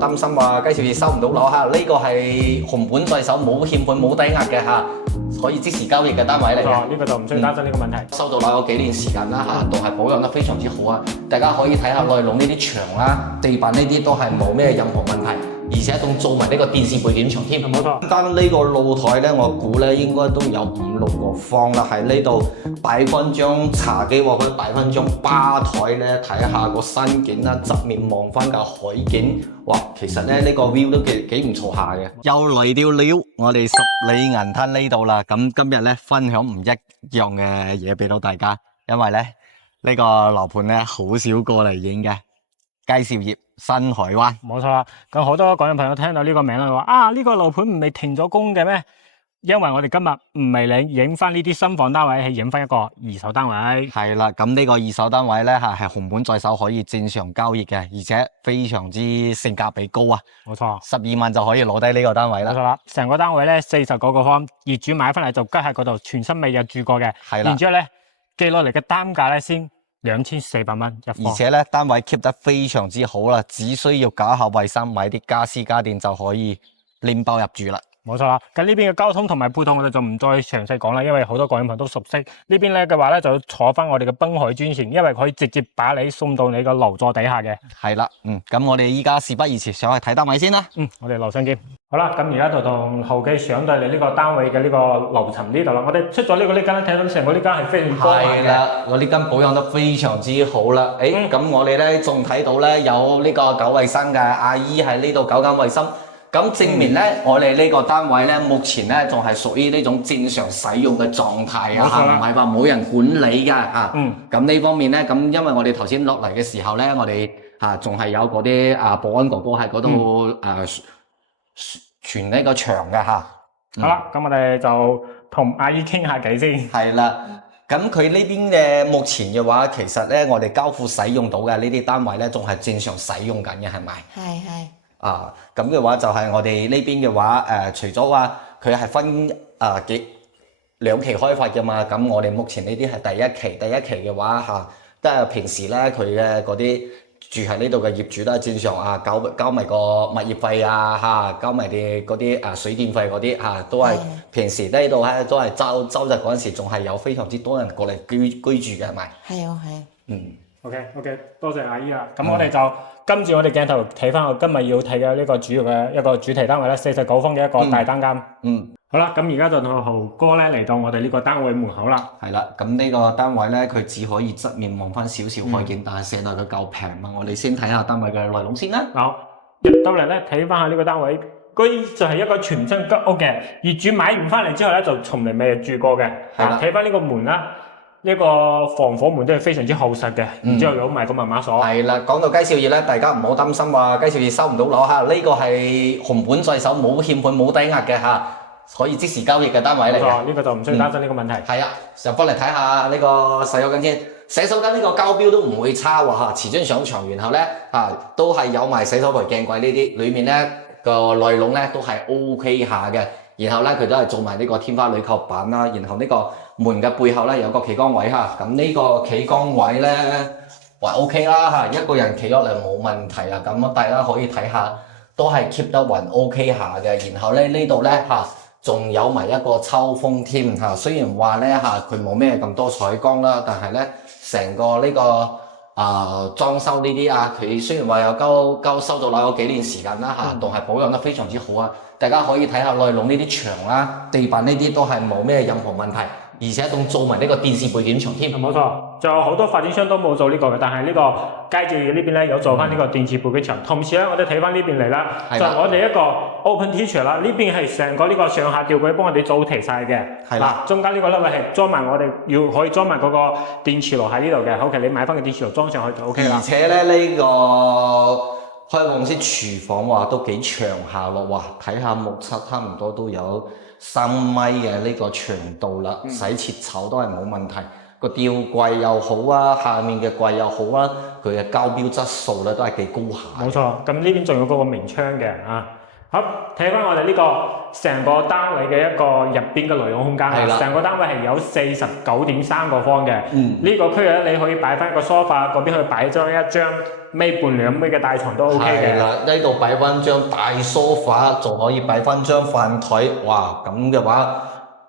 擔心話雞少爺收唔到樓嚇，呢個係紅本在手，冇欠款冇抵押嘅嚇，可以即時交易嘅單位嚟嘅。呢個就唔需要擔心呢個問題。收到樓有幾年時間啦嚇，都係保養得非常之好啊！大家可以睇下內籠呢啲牆啦、地板呢啲都係冇咩任何問題。而且仲做埋呢個電視背景牆添，冇錯。單呢個露台咧，我估咧應該都有5-6個方啦。喺呢度擺翻張茶几或者擺翻張吧台咧，睇下個山景啦，側面望翻個海景，哇！其實咧呢個 view 都幾唔錯下嘅。又嚟到了我哋十里銀灘呢度啦，咁今日咧分享唔一樣嘅嘢俾到大家，因為咧呢個樓盤咧好少過嚟影嘅，介紹業。新海灣冇錯啦，咁好多港人朋友聽到呢個名啦，話啊呢個樓盤唔係停咗工嘅咩？因為我哋今日唔係影翻呢啲新房單位，係影翻一個二手單位。係啦，咁呢個二手單位咧係紅本在手，可以正常交易嘅，而且非常之性價比高啊！冇錯，12萬就可以攞低呢個單位啦。冇錯啦，成個單位咧49個方，業主買翻嚟就吉喺嗰度，全新未有住過嘅。係啦，然之後咧寄落嚟嘅單價咧先2400蚊一方，而且咧單位 keep 得非常之好啦，只需要搞下衛生，買啲家私家電就可以拎包入住啦。冇錯啦，咁呢邊嘅交通同埋配套我哋就唔再詳細講啦，因為好多港人朋友都熟悉。呢邊咧嘅話咧就要坐翻我哋嘅濱海專線，因為可以直接把你送到你個樓座底下嘅。係啦，咁我哋依家事不宜遲，上去睇單位先啦。我哋樓上見。好啦，咁而家就同後繼上到嚟呢個單位嘅呢個樓層呢度啦。我哋出咗呢間咧，睇到成個呢間係非常光滑嘅。係啦，我呢間保養得非常之好啦。咁我哋咧仲睇到咧有呢個搞衛生嘅阿姨喺呢度搞緊衛生。咁正面咧，我哋呢個單位咧，目前咧仲係屬於呢種正常使用嘅狀態啊，唔係話冇人管理㗎嚇。咁呢方面咧，咁因為我哋頭先落嚟嘅時候咧，我哋仲係有嗰啲保安哥哥喺嗰度傳呢個牆嘅嚇。好啦，咁我哋就同阿姨傾下偈先。係啦，咁佢呢邊嘅目前嘅話，其實咧我哋交付使用到嘅呢啲單位咧，仲係正常使用緊嘅，係咪？係。咁嘅話就係我哋呢邊嘅話，除咗話佢係分兩期開發嘅嘛，咁我哋目前呢啲係第一期嘅話都係平時咧佢嘅嗰啲住喺呢度嘅業主都係正常交埋個物業費交埋啲嗰啲水電費嗰啲都係平時呢度咧都係周日嗰陣時仲係有非常之多人過嚟居住嘅，係咪？係啊。OK，多謝阿姨啦。咁我哋就跟住我哋鏡頭睇翻我今日要睇嘅呢個主要嘅一個主題單位咧，49方嘅一個大單間。好啦，咁而家就同豪哥咧嚟到我哋呢個單位門口啦。係啦，咁呢個單位咧，佢只可以側面望翻少少海景，但係成台佢夠平嘛。我哋先睇下單位嘅內容先啦。好，入到嚟咧睇翻下呢個單位，居就係一個全新吉屋嘅，業主買完翻嚟之後咧就從嚟未住過嘅。睇翻呢個門啦。呢個防火門都係非常之厚實嘅，然之後有埋個密碼鎖。係啦，講到雞少爺咧，大家唔好擔心話雞少爺收唔到樓嚇，呢個係紅本在手，冇欠款冇抵押嘅嚇，可以即時交易嘅單位嚟嘅。呢個就唔需要擔心呢個問題。係啊，入翻嚟睇下呢個洗手間先，洗手間呢個交標都唔會差喎嚇，瓷磚上牆，然後咧都係有埋洗手台鏡櫃呢啲，裡面咧個內籠咧都係 OK 下嘅，然後咧佢都係做埋呢個天花鋁構板啦，然後呢個門嘅背後咧有個企缸位嚇，咁呢個企缸位咧還 OK 啦嚇，一個人企落嚟冇問題啊，咁大家可以睇下，都係 keep 得還 OK 下嘅。然後咧呢度咧仲有埋一個抽風添嚇，雖然話咧佢冇咩咁多採光啦，但係咧成個呢個裝修呢啲佢雖然話有交收咗樓有幾年時間啦都係保養得非常之好啊。大家可以睇下內籠呢啲牆啦、地板呢啲都係冇咩任何問題。而且仲做埋呢個電視背景牆添，冇錯，仲有好多發展商都冇做呢個嘅，但係呢個佳兆業呢邊咧有做翻呢個電視背景牆。同時咧，我哋睇翻呢邊嚟啦，就我哋一個 open teacher 啦，呢邊係成個呢個上下吊櫃幫我哋做齊晒嘅。係啦，中間呢個咧係裝埋我哋可以裝埋嗰個電磁爐喺呢度嘅。OK，你買翻個電磁爐裝上去就 OK 啦。而且咧呢個開放式廚房話都幾長下咯，哇！睇下目測差唔多都有3米嘅呢個長度啦，洗切丑都係冇問題。個吊櫃又好下面嘅櫃又好佢嘅膠標質素咧都係幾高下。冇錯，咁呢邊仲有嗰個明窗嘅好，睇翻我哋呢個成個單位嘅一個入邊嘅內容空間啦，成個單位係有49.3個方嘅。呢個區域咧，你可以擺翻個梳化，嗰邊可以擺張1張米半2米嘅大床都 OK 嘅。係啦，呢度擺翻張大梳化，仲可以擺翻張飯台。哇，咁嘅話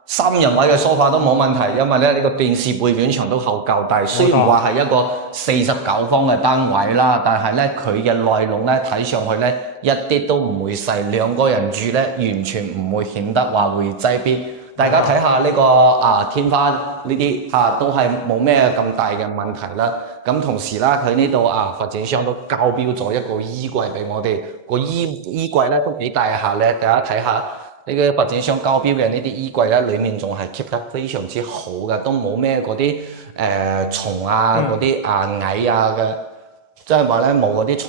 3人位嘅梳化都冇問題，因為咧呢個電視背景牆都夠大。雖然話係一個49方嘅單位啦，但係咧佢嘅內容咧睇上去咧一啲都唔會細，2個人住咧完全唔會顯得話會擠邊。大家睇下呢個天花呢啲都係冇咩咁大嘅問題啦。咁同時啦，佢呢度發展商都交標咗一個衣櫃俾我哋，個衣櫃咧都幾大下咧，大家睇下。呢個發展商交標嘅呢啲衣櫃咧，裡面仲係 keep 得非常之好嘅，都冇咩嗰啲蟲嗰啲蟻嘅，即係話咧冇嗰啲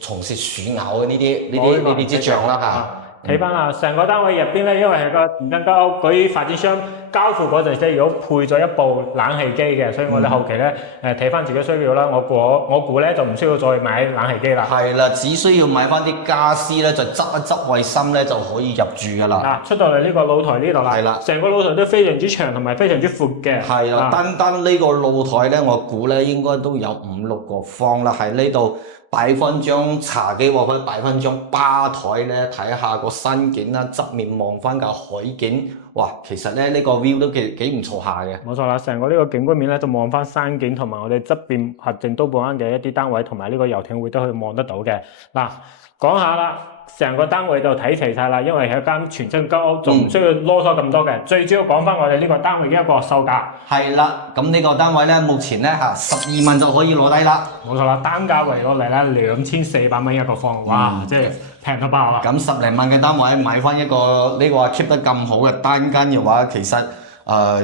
蟲蝕鼠咬嘅呢啲跡象啦嚇。睇翻啦，成個單位入邊咧，因為係個電燈交佢發展商交付嗰陣時，如果配咗一部冷氣機嘅，所以我哋後期咧睇翻自己需要啦。我估咧就唔需要再買冷氣機啦。係啦，只需要買翻啲家私咧，就執一執衞生咧就可以入住噶啦。出到嚟呢個露台呢度啦，係啦，成個露台都非常之長同埋非常之闊嘅。係啦，單呢個露台咧，我估咧應該都有5-6個方啦，喺呢度。擺翻張茶幾或者擺翻張吧台咧，睇下個山景啦，側面望翻個海景，哇！其實咧呢個 view 都幾唔錯下嘅。冇錯啦，成個呢個景觀面咧就望翻山景，同埋我哋側邊核正都半灣嘅一啲單位，同埋呢個遊艇會都可以望得到嘅。嗱，講下啦。成個單位就睇齊晒啦，因為係一間全新交屋，仲唔需要囉嗦咁多嘅。最主要講翻我哋呢個單位嘅一個售價。係啦，咁呢個單位咧，目前咧12萬就可以攞低啦。冇錯啦，單價圍落嚟咧2400蚊一個方，哇，即係平到爆啦。咁10零萬嘅單位買翻一個呢個 keep 得咁好嘅單間嘅話，其實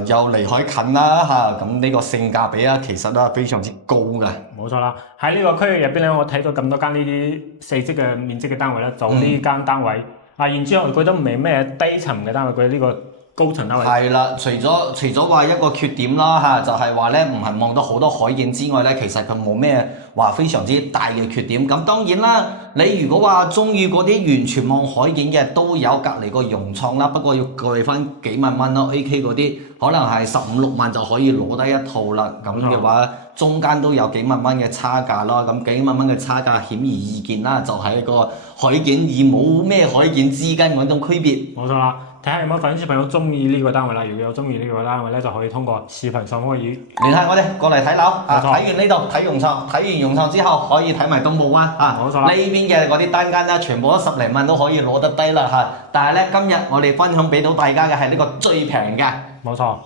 又離海近啦嚇，咁呢個性價比其實都係非常之高嘅。冇錯啦，喺呢個區域入邊咧，我睇到咁多間呢啲4積嘅面積嘅單位咧，就呢間單位。然之後佢都唔係咩低層嘅單位，佢呢個高層單位。係啦，除咗話一個缺點啦就係話咧唔係望到好多海景之外咧，其實佢冇咩話非常之大嘅缺點。咁當然啦，你如果話中意嗰啲完全望海景嘅，都有隔離個融創啦，不過要貴翻幾萬蚊咯。AK 嗰啲可能係15-16萬就可以攞低一套啦。咁嘅話，中間都有幾萬蚊嘅差價咯。咁幾萬蚊嘅差價顯而易見啦，就係一個海景與冇咩海景之間嗰種區別。冇錯啦。睇下有冇粉絲朋友中意呢個單位啦，如果有中意呢個單位咧，就可以通過視頻上可以聯繫我哋過嚟睇樓。睇完呢度睇融創，睇完融創之後可以睇埋東寶灣。冇錯啦，呢邊嘅嗰啲單間咧，全部都10零萬都可以攞得低啦。但係咧，今日我哋分享俾到大家嘅係呢個最平嘅。冇錯，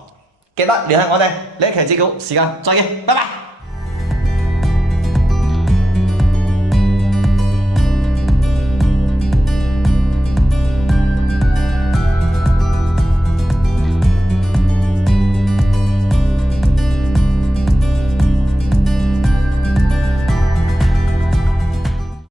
記得聯繫我哋呢一期節目時間再見，拜拜。